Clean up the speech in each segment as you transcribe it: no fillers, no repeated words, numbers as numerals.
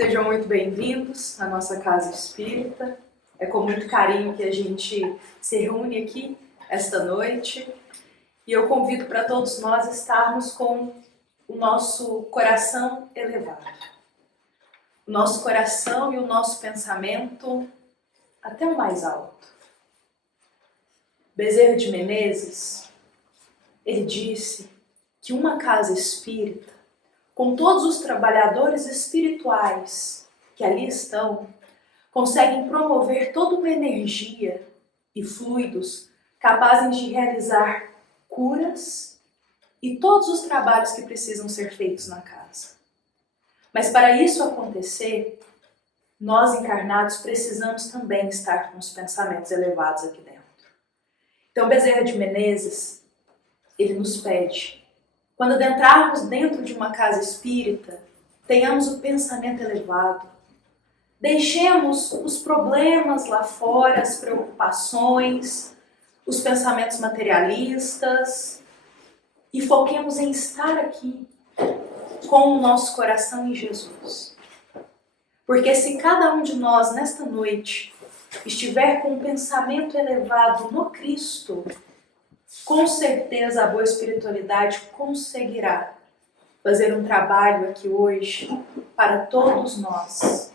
Sejam muito bem-vindos à nossa casa espírita. É com muito carinho que a gente se reúne aqui esta noite. E eu convido para todos nós estarmos com o nosso coração elevado. O nosso coração e o nosso pensamento até o mais alto. Bezerra de Menezes, ele disse que uma casa espírita, com todos os trabalhadores espirituais que ali estão, conseguem promover toda uma energia e fluidos capazes de realizar curas e todos os trabalhos que precisam ser feitos na casa. Mas para isso acontecer, nós encarnados precisamos também estar com os pensamentos elevados aqui dentro. Então Bezerra de Menezes, ele nos pede, quando adentrarmos dentro de uma casa espírita, tenhamos o pensamento elevado. Deixemos os problemas lá fora, as preocupações, os pensamentos materialistas e foquemos em estar aqui com o nosso coração em Jesus. Porque se cada um de nós nesta noite estiver com um pensamento elevado no Cristo, com certeza a boa espiritualidade conseguirá fazer um trabalho aqui hoje para todos nós,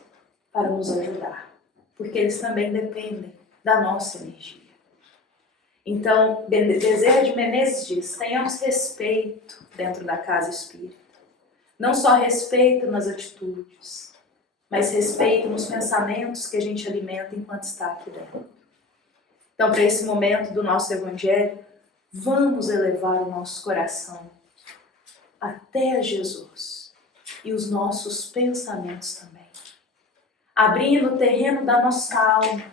para nos ajudar, porque eles também dependem da nossa energia. Então, Bezerra de Menezes diz, tenhamos respeito dentro da casa espírita. Não só respeito nas atitudes, mas respeito nos pensamentos que a gente alimenta enquanto está aqui dentro. Então, para esse momento do nosso Evangelho, vamos elevar o nosso coração até a Jesus e os nossos pensamentos também. Abrindo o terreno da nossa alma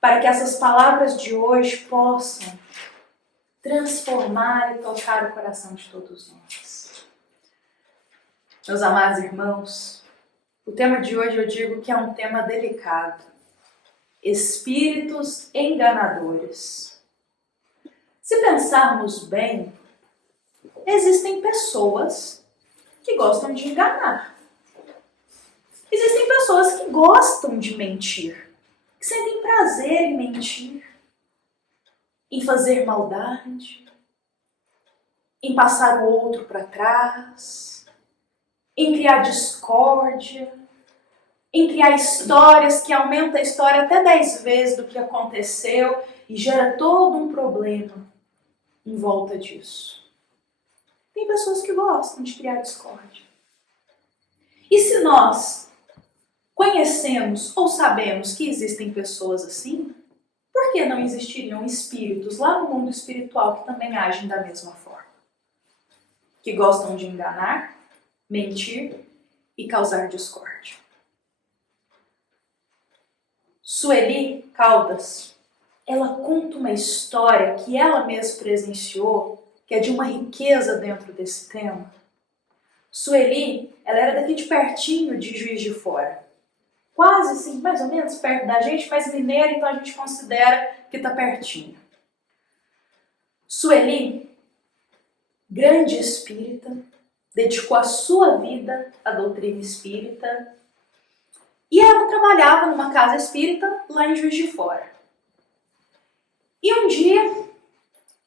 para que essas palavras de hoje possam transformar e tocar o coração de todos nós. Meus amados irmãos, o tema de hoje eu digo que é um tema delicado. Espíritos enganadores. Se pensarmos bem, existem pessoas que gostam de enganar. Existem pessoas que gostam de mentir, que sentem prazer em mentir, em fazer maldade, em passar o outro para trás, em criar discórdia, em criar histórias que aumentam a história até 10 vezes do que aconteceu e gera todo um problema em volta disso. Tem pessoas que gostam de criar discórdia. E se nós conhecemos ou sabemos que existem pessoas assim, por que não existiriam espíritos lá no mundo espiritual que também agem da mesma forma? Que gostam de enganar, mentir e causar discórdia. Sueli Caldas, ela conta uma história que ela mesma presenciou, que é de uma riqueza dentro desse tema. Sueli, ela era daqui de pertinho de Juiz de Fora. Quase assim, mais ou menos perto da gente, mas mineira, então a gente considera que está pertinho. Sueli, grande espírita, dedicou a sua vida à doutrina espírita e ela trabalhava numa casa espírita lá em Juiz de Fora. E um dia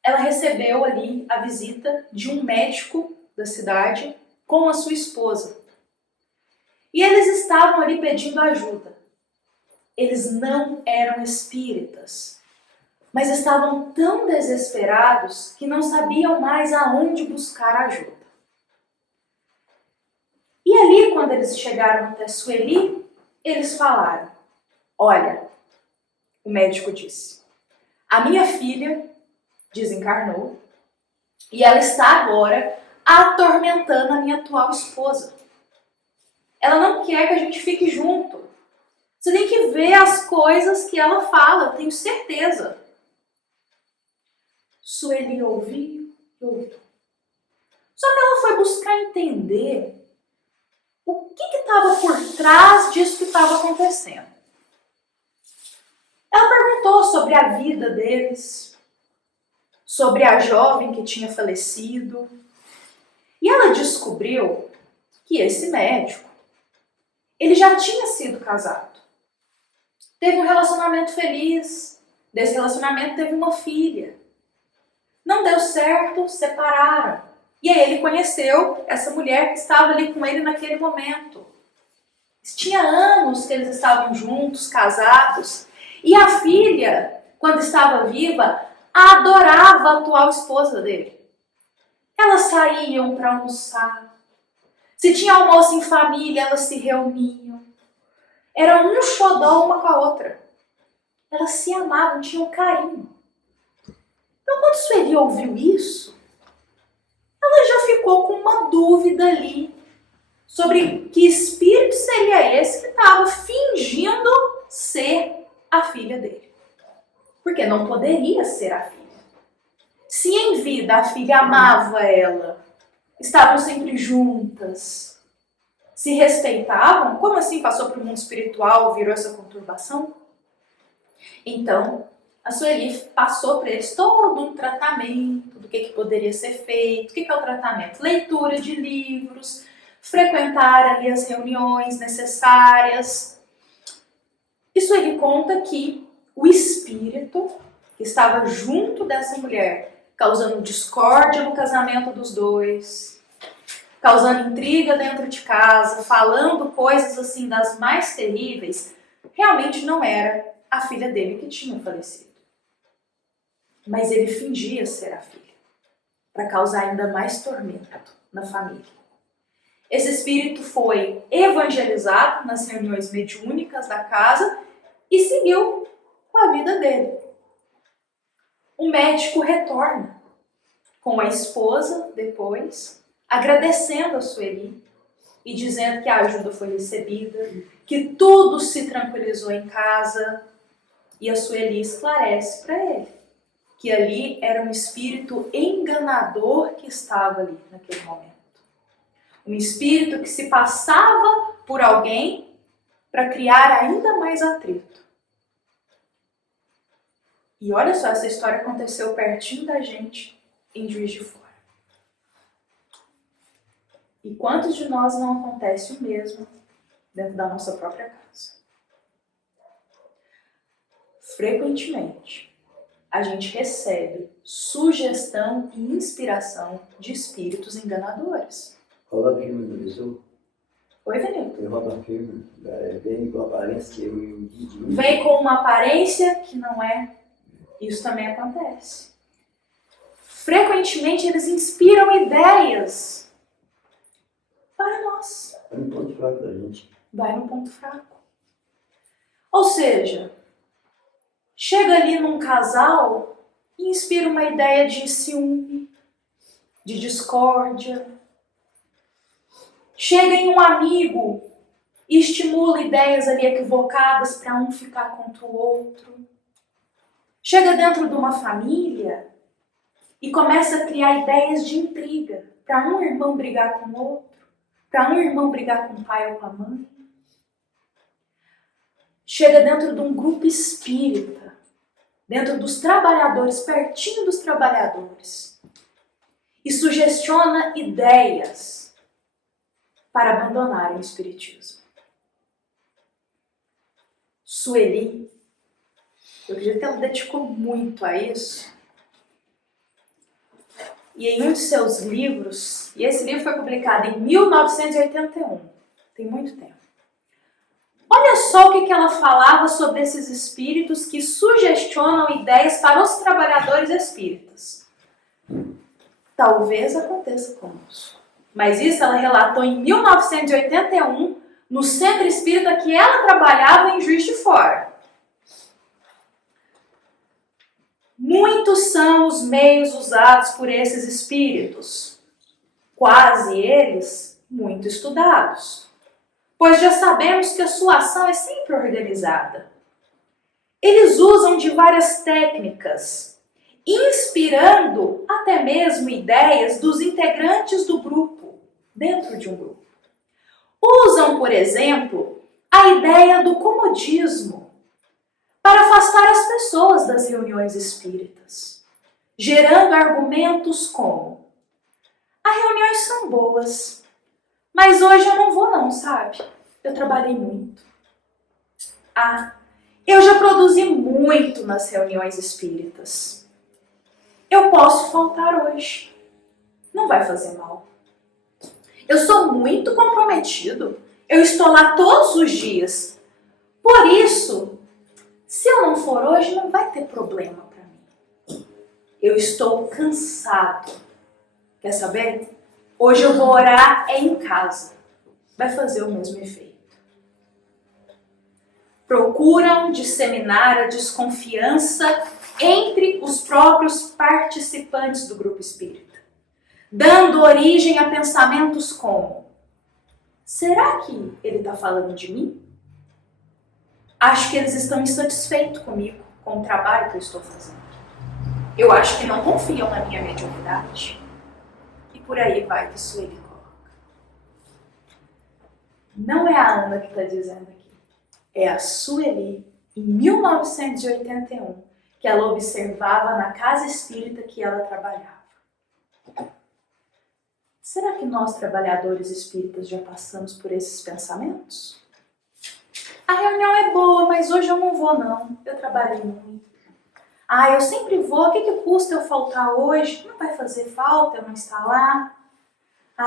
ela recebeu ali a visita de um médico da cidade com a sua esposa. E eles estavam ali pedindo ajuda. Eles não eram espíritas, mas estavam tão desesperados que não sabiam mais aonde buscar ajuda. E ali, quando eles chegaram até Sueli, eles falaram, olha, o médico disse, a minha filha desencarnou e ela está agora atormentando a minha atual esposa. Ela não quer que a gente fique junto. Você tem que ver as coisas que ela fala, eu tenho certeza. Sueli ouviu e ouviu. Só que ela foi buscar entender o que estava por trás disso que estava acontecendo. Ela perguntou sobre a vida deles, sobre a jovem que tinha falecido. E ela descobriu que esse médico, Ele já tinha sido casado. Teve um relacionamento feliz. Desse relacionamento teve uma filha. Não deu certo, separaram. E aí ele conheceu essa mulher que estava ali com ele naquele momento. Tinha anos que eles estavam juntos, casados. E a filha, quando estava viva, adorava a atual esposa dele. Elas saíam para almoçar. Se tinha almoço em família, elas se reuniam. Era um xodó uma com a outra. Elas se amavam, tinham carinho. Então, quando Sueli ouviu isso, ela já ficou com uma dúvida ali sobre que espírito seria esse que estava fingindo ser a filha dele. Porque não poderia ser a filha. Se em vida a filha amava ela, estavam sempre juntas, se respeitavam, como assim passou para o mundo espiritual, virou essa conturbação? Então, a Sueli passou para eles todo um tratamento do que poderia ser feito. O que é o tratamento? Leitura de livros, frequentar ali as reuniões necessárias. E Sueli conta que o espírito que estava junto dessa mulher, causando discórdia no casamento dos dois, causando intriga dentro de casa, falando coisas assim das mais terríveis, realmente não era a filha dele que tinha falecido. Mas ele fingia ser a filha, para causar ainda mais tormento na família. Esse espírito foi evangelizado nas reuniões mediúnicas da casa e seguiu com a vida dele. O médico retorna com a esposa depois, agradecendo a Sueli e dizendo que a ajuda foi recebida, que tudo se tranquilizou em casa. E a Sueli esclarece para ele que ali era um espírito enganador que estava ali naquele momento. Um espírito que se passava por alguém para criar ainda mais atrito. E olha só, essa história aconteceu pertinho da gente em Juiz de Fora. E quantos de nós não acontece o mesmo dentro da nossa própria casa? Frequentemente, a gente recebe sugestão e inspiração de espíritos enganadores. Rouba a firma da pessoa? Oi, Venil. Ele rouba a firma, vem com a aparência que eu entendi. Vem com uma aparência que não é. Isso também acontece. Frequentemente, eles inspiram ideias para nós. Vai no ponto fraco da gente. Vai no ponto fraco. Ou seja, chega ali num casal e inspira uma ideia de ciúme, de discórdia. Chega em um amigo e estimula ideias ali equivocadas para um ficar contra o outro. Chega dentro de uma família e começa a criar ideias de intriga para um irmão brigar com o outro, para um irmão brigar com o pai ou com a mãe. Chega dentro de um grupo espírita, dentro dos trabalhadores, pertinho dos trabalhadores, e sugestiona ideias para abandonarem o espiritismo. Sueli, eu acredito que ela dedicou muito a isso. E em um de seus livros, e esse livro foi publicado em 1981, tem muito tempo. Olha só o que ela falava sobre esses espíritos que sugestionam ideias para os trabalhadores espíritas. Talvez aconteça conosco. Mas isso ela relatou em 1981, no centro espírita que ela trabalhava em Juiz de Fora. Muitos são os meios usados por esses espíritos, quase eles muito estudados, pois já sabemos que a sua ação é sempre organizada. Eles usam de várias técnicas, inspirando até mesmo ideias dos integrantes do grupo, dentro de um grupo. Usam, por exemplo, a ideia do comodismo para afastar as pessoas das reuniões espíritas, gerando argumentos como: as reuniões são boas, mas hoje eu não vou não, sabe? eu trabalhei muito. Eu já produzi muito nas reuniões espíritas. Eu posso faltar hoje. Não vai fazer mal. Eu sou muito comprometido. Eu estou lá todos os dias. Por isso, se eu não for hoje, não vai ter problema para mim. Eu estou cansado. Quer saber? Hoje eu vou orar em casa. Vai fazer o mesmo efeito. Procuram disseminar a desconfiança entre os próprios participantes do grupo espírita, dando origem a pensamentos como: será que ele está falando de mim? Acho que eles estão insatisfeitos comigo, com o trabalho que eu estou fazendo. Eu acho que não confiam na minha mediunidade. E por aí vai que Sueli coloca. Não é a Ana que está dizendo aqui. É a Sueli, em 1981, que ela observava na casa espírita que ela trabalhava. Será que nós, trabalhadores espíritas, já passamos por esses pensamentos? A reunião é boa, mas hoje eu não vou não. Eu trabalhei muito. Eu sempre vou. O que custa eu faltar hoje? Não vai fazer falta eu não estar lá.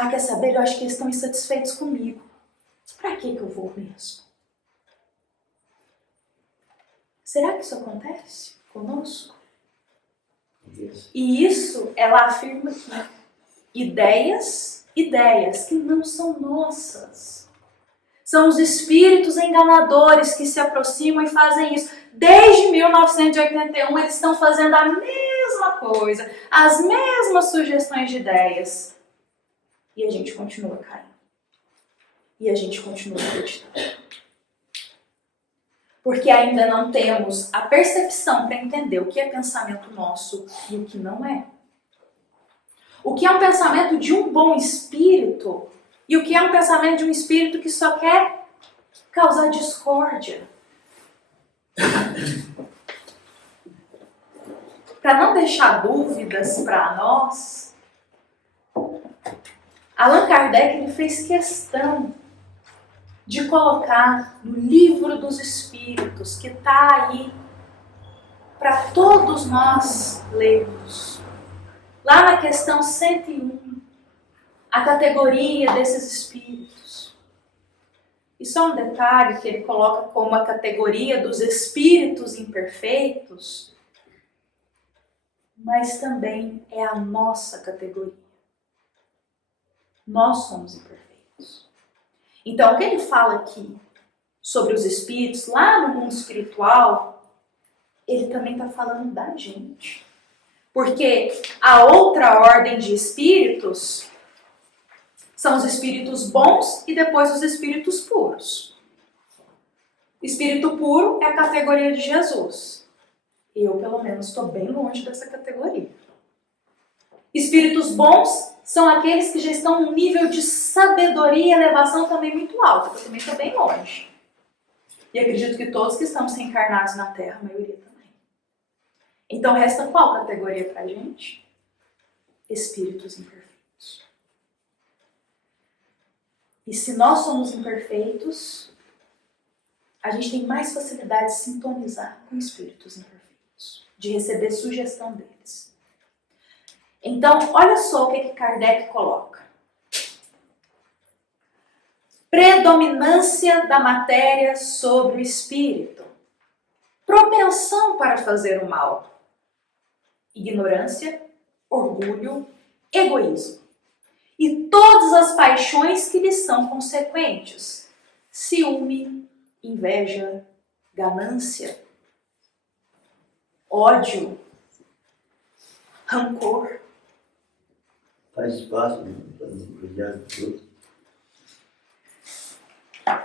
Quer saber? Eu acho que eles estão insatisfeitos comigo. Pra que eu vou mesmo? Será que isso acontece conosco? Isso. E isso, ela afirma que ideias que não são nossas. São os espíritos enganadores que se aproximam e fazem isso. Desde 1981 eles estão fazendo a mesma coisa, as mesmas sugestões de ideias. E a gente continua caindo. E a gente continua acreditando. Porque ainda não temos a percepção para entender o que é pensamento nosso e o que não é. O que é um pensamento de um bom espírito e o que é um pensamento de um espírito que só quer causar discórdia. Para não deixar dúvidas para nós, Allan Kardec ele fez questão de colocar no Livro dos Espíritos, que está aí para todos nós lermos. Lá na questão 101, a categoria desses espíritos. E só um detalhe que ele coloca como a categoria dos espíritos imperfeitos, mas também é a nossa categoria. Nós somos imperfeitos. Então, o que ele fala aqui sobre os espíritos, lá no mundo espiritual, ele também está falando da gente. Porque a outra ordem de espíritos são os espíritos bons e depois os espíritos puros. Espírito puro é a categoria de Jesus. Eu, pelo menos, estou bem longe dessa categoria. Espíritos bons são aqueles que já estão num nível de sabedoria e elevação também muito alto, que eu também estou bem longe. E acredito que todos que estamos reencarnados na Terra, a maioria também. Então resta qual categoria para a gente? Espíritos imperfeitos. E se nós somos imperfeitos, a gente tem mais facilidade de sintonizar com espíritos imperfeitos, de receber sugestão deles. Então, olha só o que Kardec coloca. Predominância da matéria sobre o espírito. Propensão para fazer o mal. Ignorância, orgulho, egoísmo. E todas as paixões que lhes são consequentes. Ciúme, inveja, ganância, ódio, rancor. Faz espaço para nos rodear de tudo.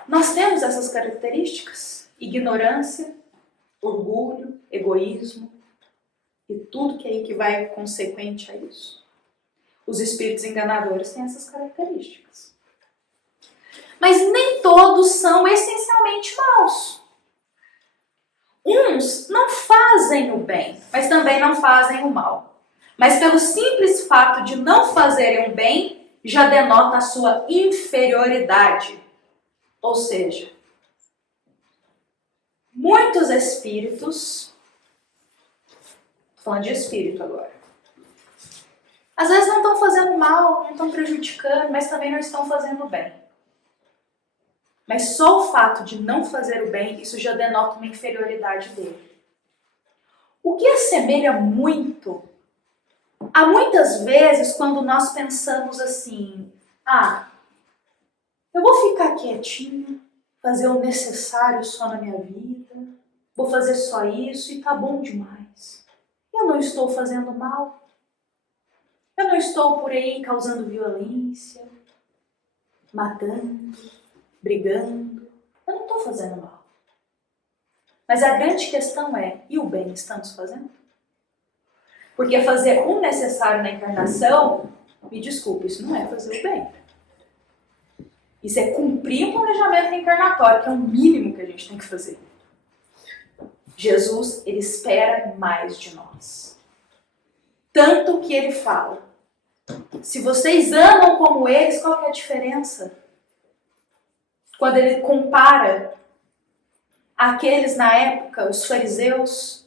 Nós temos essas características: ignorância, orgulho, egoísmo e tudo que aí que vai consequente a isso. Os espíritos enganadores têm essas características. Mas nem todos são essencialmente maus. Uns não fazem o bem, mas também não fazem o mal. Mas pelo simples fato de não fazerem o bem, já denota a sua inferioridade. Ou seja, muitos espíritos, tô falando de espírito agora, às vezes não estão fazendo mal, não estão prejudicando, mas também não estão fazendo bem. Mas só o fato de não fazer o bem, isso já denota uma inferioridade dele. O que assemelha muito a muitas vezes quando nós pensamos assim, eu vou ficar quietinho, fazer o necessário só na minha vida, vou fazer só isso e tá bom demais. Eu não estou fazendo mal. Eu não estou por aí causando violência, matando, brigando. Eu não estou fazendo mal. Mas a grande questão é, e o bem estamos fazendo? Porque fazer o necessário na encarnação, me desculpe, isso não é fazer o bem. Isso é cumprir um planejamento reencarnatório, que é o mínimo que a gente tem que fazer. Jesus, ele espera mais de nós. Tanto que ele fala, se vocês amam como eles, qual que é a diferença? Quando ele compara aqueles na época, os fariseus,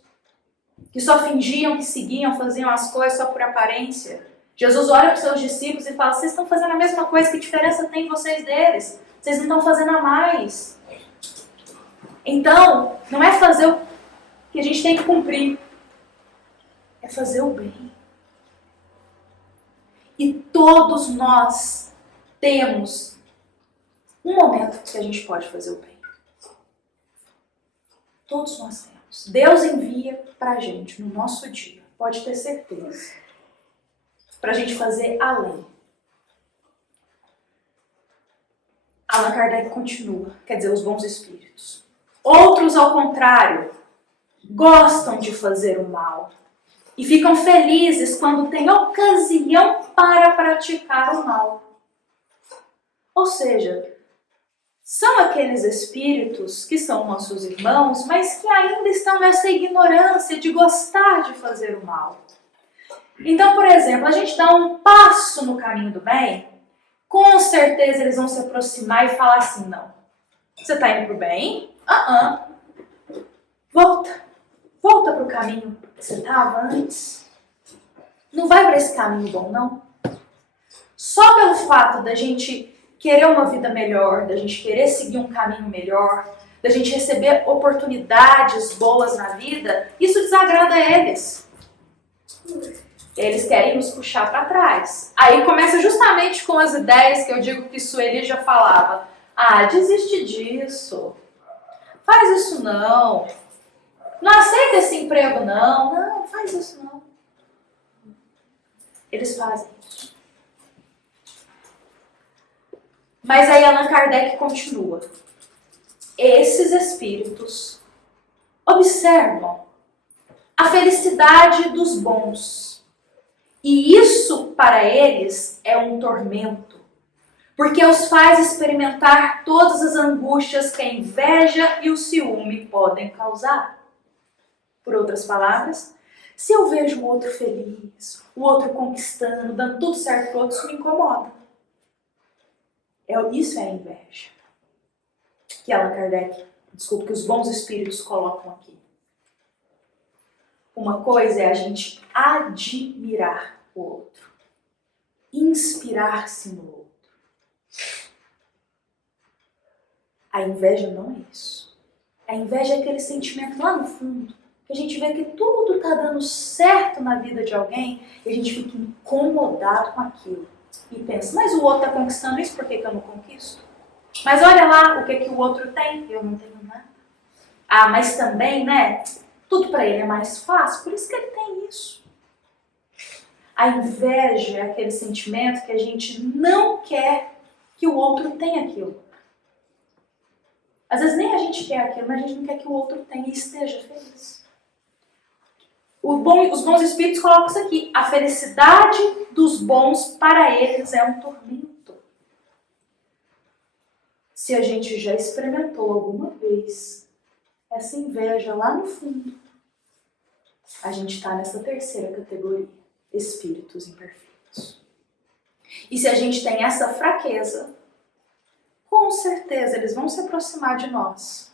que só fingiam que seguiam, faziam as coisas só por aparência. Jesus olha para os seus discípulos e fala, vocês estão fazendo a mesma coisa, que diferença tem vocês deles? Vocês não estão fazendo a mais. Então, não é fazer o que a gente tem que cumprir, é fazer o bem. E todos nós temos um momento que a gente pode fazer o bem. Todos nós temos. Deus envia pra gente no nosso dia, pode ter certeza, pra gente fazer além. Allan Kardec continua, quer dizer, os bons espíritos. Outros, ao contrário, gostam de fazer o mal e ficam felizes quando têm ocasião para praticar o mal. Ou seja, são aqueles espíritos que são nossos irmãos, mas que ainda estão nessa ignorância de gostar de fazer o mal. Então, por exemplo, a gente dá um passo no caminho do bem, com certeza eles vão se aproximar e falar assim, não, você está indo para o bem? Volta para o caminho que você estava antes. Não vai para esse caminho bom, não. Só pelo fato da gente querer uma vida melhor, da gente querer seguir um caminho melhor, da gente receber oportunidades boas na vida, isso desagrada a eles. Eles querem nos puxar para trás. Aí começa justamente com as ideias que eu digo que Sueli já falava. Desiste disso. Faz isso não. Não aceita esse emprego não. Não, faz isso não. Eles fazem isso. Mas aí Allan Kardec continua. Esses espíritos observam a felicidade dos bons. E isso, para eles, é um tormento. Porque os faz experimentar todas as angústias que a inveja e o ciúme podem causar. Por outras palavras, se eu vejo o outro feliz, o outro conquistando, dando tudo certo para o outro, isso me incomoda. Isso é a inveja. Que Allan Kardec, que os bons espíritos colocam aqui. Uma coisa é a gente admirar o outro, inspirar-se no outro. A inveja não é isso. A inveja é aquele sentimento lá no fundo, que a gente vê que tudo está dando certo na vida de alguém e a gente fica incomodado com aquilo. E pensa, mas o outro está conquistando isso, por que eu não conquisto? Mas olha lá o que o outro tem, eu não tenho nada. Mas também, né, tudo para ele é mais fácil, por isso que ele tem isso. A inveja é aquele sentimento que a gente não quer que o outro tenha aquilo. Às vezes nem a gente quer aquilo, mas a gente não quer que o outro tenha e esteja feliz. Os bons espíritos colocam isso aqui. A felicidade dos bons para eles é um tormento. Se a gente já experimentou alguma vez essa inveja lá no fundo, a gente está nessa terceira categoria, espíritos imperfeitos. E se a gente tem essa fraqueza, com com certeza eles vão se aproximar de nós,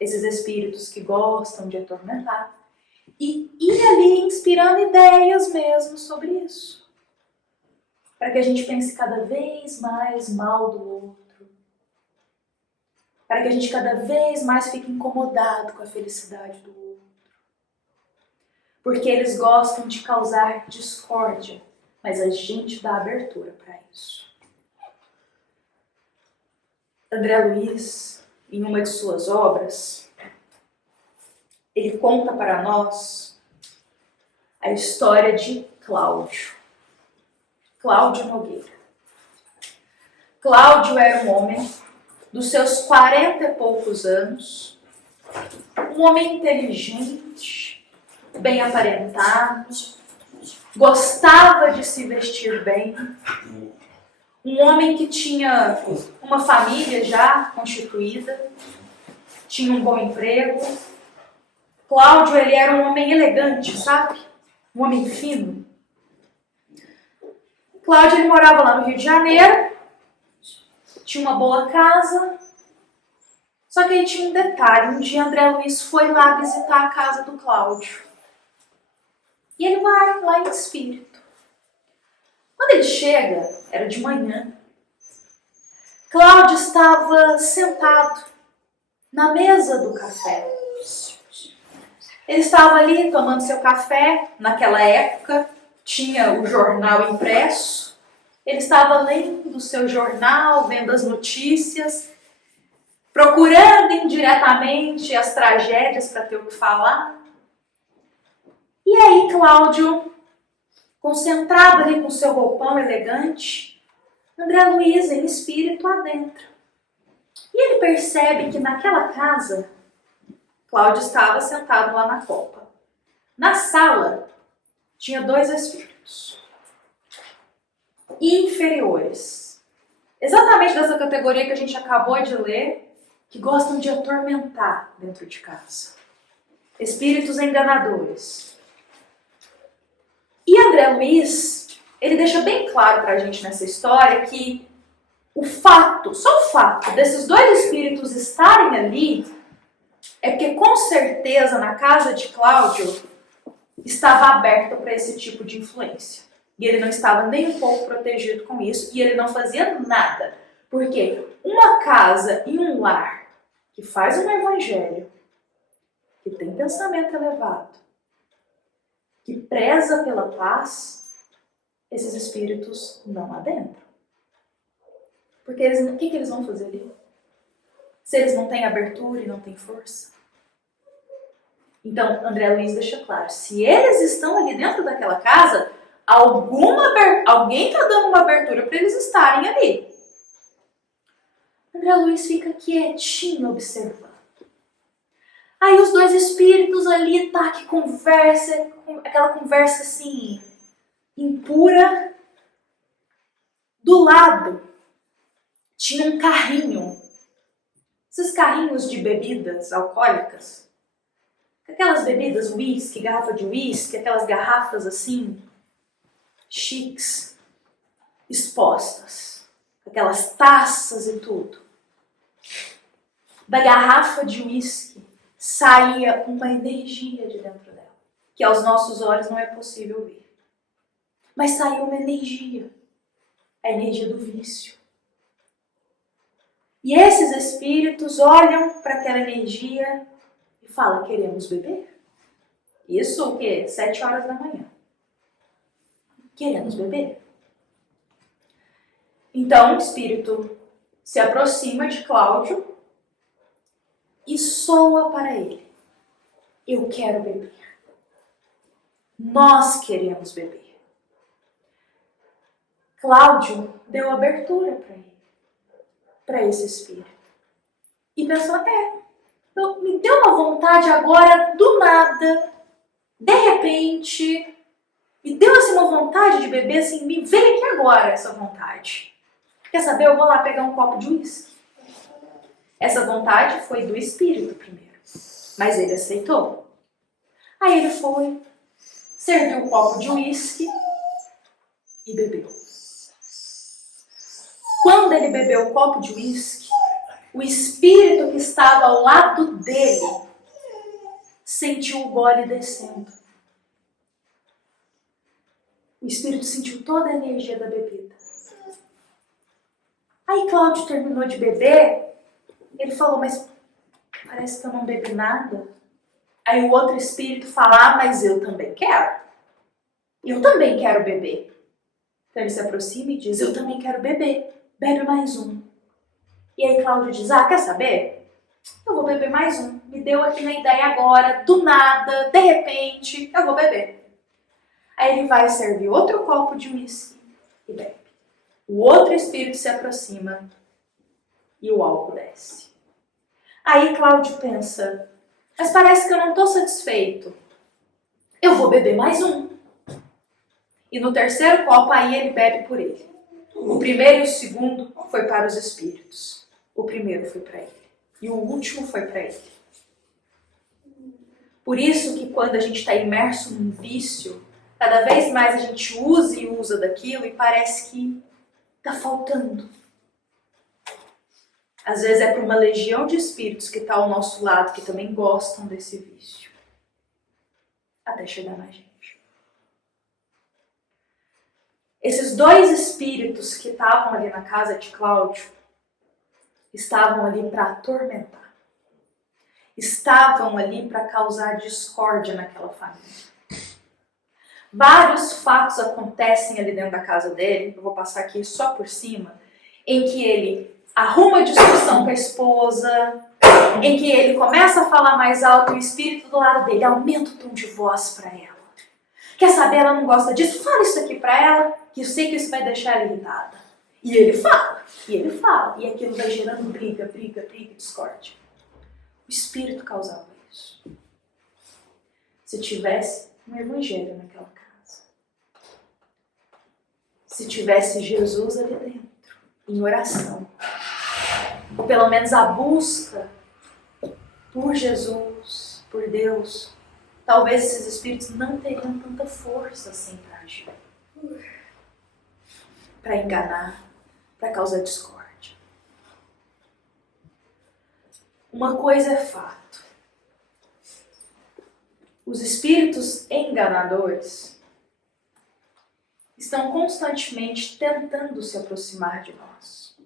esses espíritos que gostam de atormentar, e ir ali inspirando ideias mesmo sobre isso, para que a gente pense cada vez mais mal do outro, para que a gente cada vez mais fique incomodado com a felicidade do outro, porque eles gostam de causar discórdia, mas a gente dá abertura para isso. André Luiz, em uma de suas obras, ele conta para nós a história de Cláudio Nogueira. Cláudio era um homem dos seus 40 e poucos anos, um homem inteligente, bem aparentado, gostava de se vestir bem, um homem que tinha uma família já constituída, tinha um bom emprego. Cláudio, ele era um homem elegante, sabe? Um homem fino. Cláudio, ele morava lá no Rio de Janeiro, tinha uma boa casa, só que aí tinha um detalhe. Um dia André Luiz foi lá visitar a casa do Cláudio. E ele vai lá em espírito. Quando ele chega, era de manhã, Cláudio estava sentado na mesa do café. Ele estava ali tomando seu café, naquela época tinha o jornal impresso, ele estava lendo o seu jornal, vendo as notícias, procurando indiretamente as tragédias para ter o que falar. E aí Cláudio, concentrado ali com seu roupão elegante, André Luiz em espírito adentro. E ele percebe que naquela casa, Cláudio estava sentado lá na copa. Na sala, tinha 2 espíritos inferiores, exatamente dessa categoria que a gente acabou de ler, que gostam de atormentar dentro de casa. Espíritos enganadores. E André Luiz, ele deixa bem claro pra gente nessa história que só o fato desses 2 espíritos estarem ali é porque com certeza na casa de Cláudio estava aberta para esse tipo de influência. E ele não estava nem um pouco protegido com isso, e ele não fazia nada. Porque uma casa e um lar que faz um evangelho, que tem pensamento elevado, que preza pela paz, esses espíritos não adentram. Porque o que eles vão fazer ali? Se eles não têm abertura e não têm força? Então, André Luiz deixa claro, se eles estão ali dentro daquela casa, alguém está dando uma abertura para eles estarem ali. André Luiz fica quietinho observando. Aí os 2 espíritos ali, tá, que conversa, aquela conversa assim, impura. Do lado tinha um carrinho, esses carrinhos de bebidas alcoólicas, aquelas bebidas, uísque, garrafa de uísque, aquelas garrafas assim, chiques, expostas, aquelas taças e tudo. Da garrafa de uísque saía uma energia de dentro dela, que aos nossos olhos não é possível ver. Mas saía uma energia, a energia do vício. E esses espíritos olham para aquela energia e falam, queremos beber? Isso o quê? 7 horas da manhã. Queremos beber? Então o espírito se aproxima de Cláudio e soa para ele. Eu quero beber. Nós queremos beber. Cláudio deu abertura para ele, para esse espírito. E pensou, me deu uma vontade agora do nada, de repente, me deu assim uma vontade de beber, assim, me veio aqui agora essa vontade. Quer saber? Eu vou lá pegar um copo de uísque. Essa vontade foi do espírito primeiro, mas ele aceitou. Aí ele foi, serviu um copo de uísque e bebeu. Quando ele bebeu o copo de uísque, o espírito que estava ao lado dele sentiu o gole descendo. O espírito sentiu toda a energia da bebida. Aí Cláudio terminou de beber, ele falou, mas parece que eu não bebi nada. Aí o outro espírito fala, mas eu também quero. Eu também quero beber. Então ele se aproxima e diz, eu também quero beber. Bebe mais um. E aí Cláudio diz, quer saber? Eu vou beber mais um. Me deu aqui na ideia agora, do nada, de repente, eu vou beber. Aí ele vai servir outro copo de uísque e bebe. O outro espírito se aproxima e o álcool desce. Aí Cláudio pensa, mas parece que eu não estou satisfeito. Eu vou beber mais um. E no terceiro copo aí ele bebe por ele. O primeiro e o segundo foi para os espíritos. O primeiro foi para ele. E o último foi para ele. Por isso que quando a gente está imerso num vício, cada vez mais a gente usa e usa daquilo e parece que está faltando. Às vezes é para uma legião de espíritos que está ao nosso lado, que também gostam desse vício. Até chegar na gente. Esses dois espíritos que estavam ali na casa de Cláudio, estavam ali para atormentar. Estavam ali para causar discórdia naquela família. Vários fatos acontecem ali dentro da casa dele, eu vou passar aqui só por cima, em que ele arruma discussão com a esposa, em que ele começa a falar mais alto e o espírito do lado dele aumenta o tom de voz para ela. Quer saber, ela não gosta disso? Fala isso aqui para ela, que eu sei que isso vai deixar ela irritada. E ele fala, e aquilo vai gerando briga, discórdia. O espírito causava isso. Se tivesse um evangelho naquela casa, se tivesse Jesus ali dentro, em oração, ou pelo menos a busca por Jesus, por Deus, talvez esses espíritos não teriam tanta força assim para agir, para enganar, para causar discórdia. Uma coisa é fato. Os espíritos enganadores estão constantemente tentando se aproximar de nós.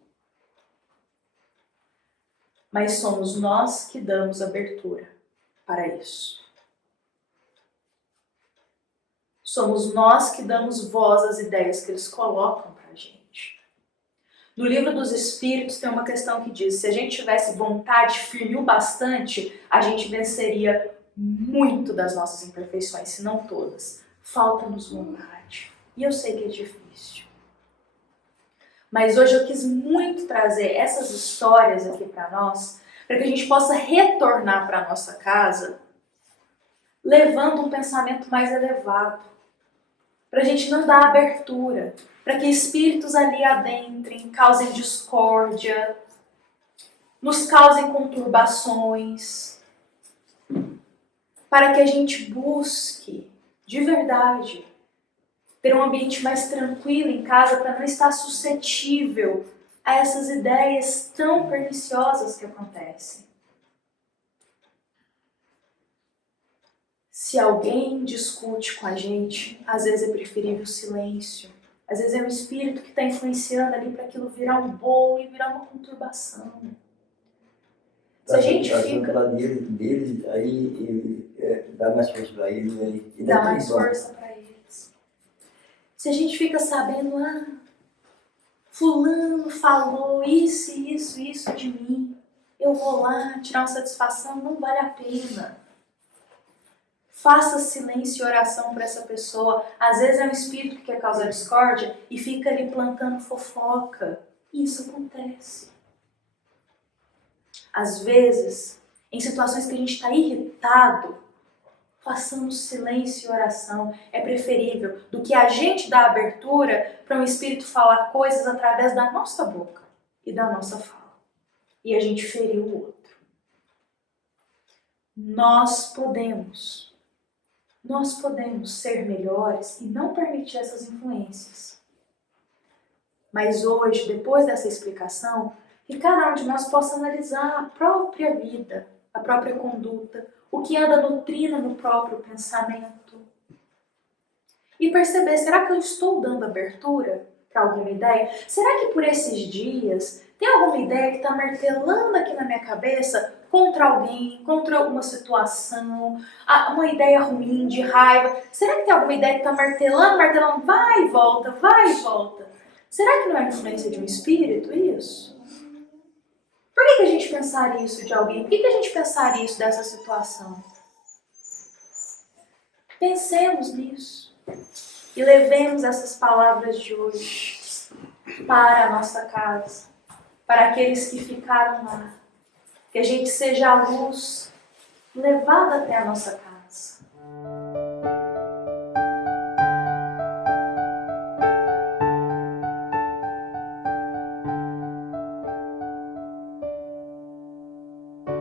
Mas somos nós que damos abertura para isso. Somos nós que damos voz às ideias que eles colocam para a gente. No livro dos Espíritos tem uma questão que diz, se a gente tivesse vontade firme o bastante, a gente venceria muito das nossas imperfeições, se não todas. Falta-nos vontade. E eu sei que é difícil. Mas hoje eu quis muito trazer essas histórias aqui para nós, para que a gente possa retornar para a nossa casa levando um pensamento mais elevado. Para a gente não dar abertura, para que espíritos ali adentrem, causem discórdia, nos causem conturbações, para que a gente busque, de verdade, ter um ambiente mais tranquilo em casa para não estar suscetível a essas ideias tão perniciosas que acontecem. Se alguém discute com a gente, às vezes é preferível o silêncio. Às vezes é um espírito que está influenciando ali para aquilo virar um bolo e virar uma conturbação. Se a gente fica... Dele, aí ele dá mais força para ele. Ele dá mais força para eles. Se a gente fica sabendo, fulano falou isso de mim, eu vou lá tirar uma satisfação, não vale a pena. Faça silêncio e oração para essa pessoa. Às vezes é um espírito que quer causar discórdia e fica ali plantando fofoca. Isso acontece. Às vezes, em situações que a gente está irritado, façamos silêncio e oração. É preferível do que a gente dar abertura para um espírito falar coisas através da nossa boca e da nossa fala. E a gente ferir o outro. Nós podemos ser melhores e não permitir essas influências. Mas hoje, depois dessa explicação, que cada um de nós possa analisar a própria vida, a própria conduta, o que anda nutrindo no próprio pensamento. E perceber, será que eu estou dando abertura para alguma ideia? Será que por esses dias tem alguma ideia que está martelando aqui na minha cabeça contra alguém, contra alguma situação, uma ideia ruim, de raiva? Será que tem alguma ideia que está martelando, vai e volta, vai e volta? Será que não é influência de um espírito isso? Por que a gente pensaria isso de alguém? Por que a gente pensaria isso dessa situação? Pensemos nisso e levemos essas palavras de hoje para a nossa casa, para aqueles que ficaram lá. Que a gente seja a luz levada até a nossa casa.